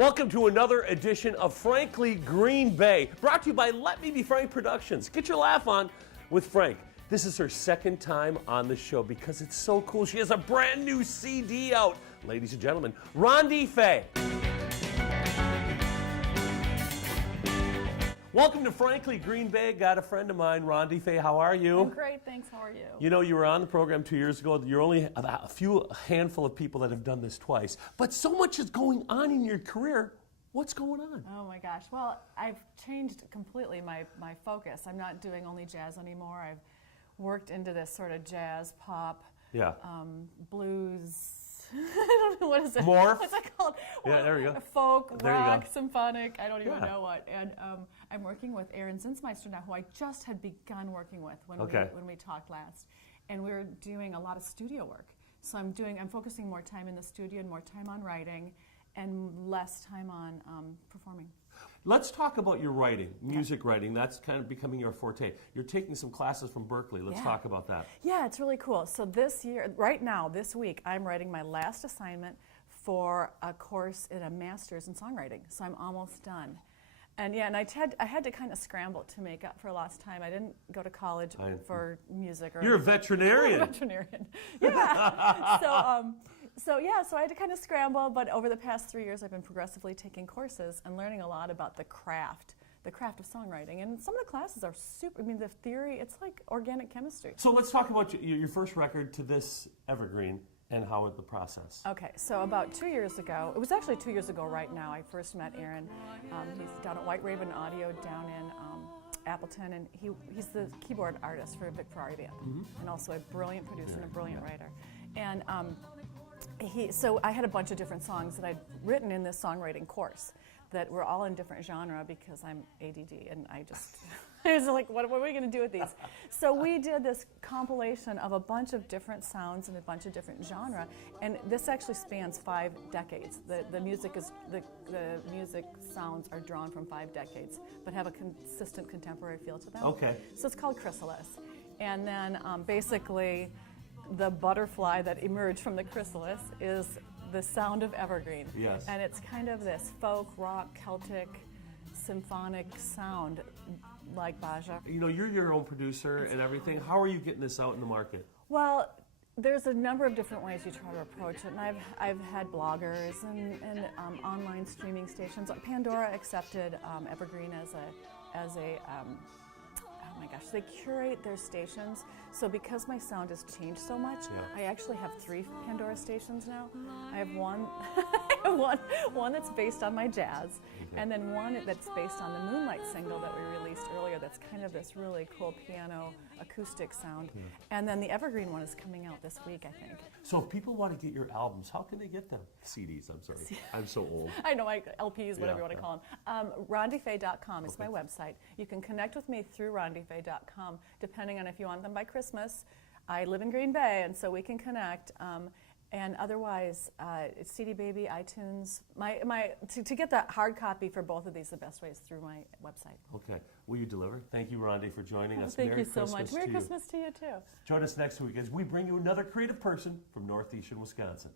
Welcome to another edition of Frankly Green Bay, brought to you by Let Me Be Frank Productions. Get your laugh on with Frank. This is her second time on the show because it's so cool. She has a brand new CD out. Ladies and gentlemen, Rändi Fay. Welcome to Frankly Green Bay. Got a friend of mine, Rändi Fay. How are you? I'm great, thanks. How are you? You know, you were on the program 2 years ago. You're only a handful of people that have done this twice. But so much is going on in your career. What's going on? Oh my gosh. Well, I've changed completely my focus. I'm not doing only jazz anymore. I've worked into this sort of jazz, pop, blues. I don't know, what is it? Morph? What's it called? Yeah, there we go. Folk, rock, symphonic, I don't even know what. And I'm working with Rändi Zinsmeister now, who I just had begun working with when we talked last. And we're doing a lot of studio work. So I'm focusing more time in the studio and more time on writing and less time on performing. Let's talk about your writing, music writing. That's kind of becoming your forte. You're taking some classes from Berkeley. Let's talk about that. Yeah, it's really cool. So this year, right now, this week, I'm writing my last assignment for a course in a master's in songwriting. So I'm almost done. And yeah, and I had to kind of scramble to make up for lost time. I didn't go to college for music. Or You're a veterinarian. I'm a veterinarian. Yeah. So I had to kind of scramble, but over the past 3 years I've been progressively taking courses and learning a lot about the craft of songwriting. And some of the classes are super, the theory, it's like organic chemistry. So let's talk about your first record to this evergreen and how the process. Okay, so about 2 years ago, it was actually 2 years ago right now, I first met Aaron. He's down at White Raven Audio down in Appleton, and he's the keyboard artist for a Vic Ferrari band, and also a brilliant producer and a brilliant writer. And so I had a bunch of different songs that I'd written in this songwriting course that were all in different genre because I'm ADD and I was like, what are we going to do with these? So we did this compilation of a bunch of different sounds and a bunch of different genre, and this actually spans 5 decades. The music sounds are drawn from 5 decades, but have a consistent contemporary feel to them. Okay. So it's called Chrysalis, and then basically, the butterfly that emerged from the chrysalis is the sound of evergreen. Yes. And it's kind of this folk, rock, Celtic, symphonic sound like Baja. You know, you're your own producer and everything. How are you getting this out in the market? Well, there's a number of different ways you try to approach it, and I've had bloggers and online streaming stations. Pandora accepted evergreen as a oh my gosh, they curate their stations. So because my sound has changed so much, I actually have 3 Pandora stations now. I have one that's based on my jazz, and then one that's based on the Moonlight single that we released earlier that's kind of this really cool piano acoustic sound. And then the Evergreen one is coming out this week, I think. So if people want to get your albums, how can they get them? CDs, I'm sorry. I'm so old. I know, LPs, whatever you want to call them. RändiFay.com is my website. You can connect with me through RändiFay.com, depending on if you want them by Christmas. I live in Green Bay, and so we can connect. And otherwise, it's CD Baby, iTunes. To get the hard copy for both of these, the best way is through my website. Okay. Will you deliver? Thank you, Rändi, for joining us. Thank you so much. Merry Christmas to you, too. Join us next week as we bring you another creative person from northeastern Wisconsin.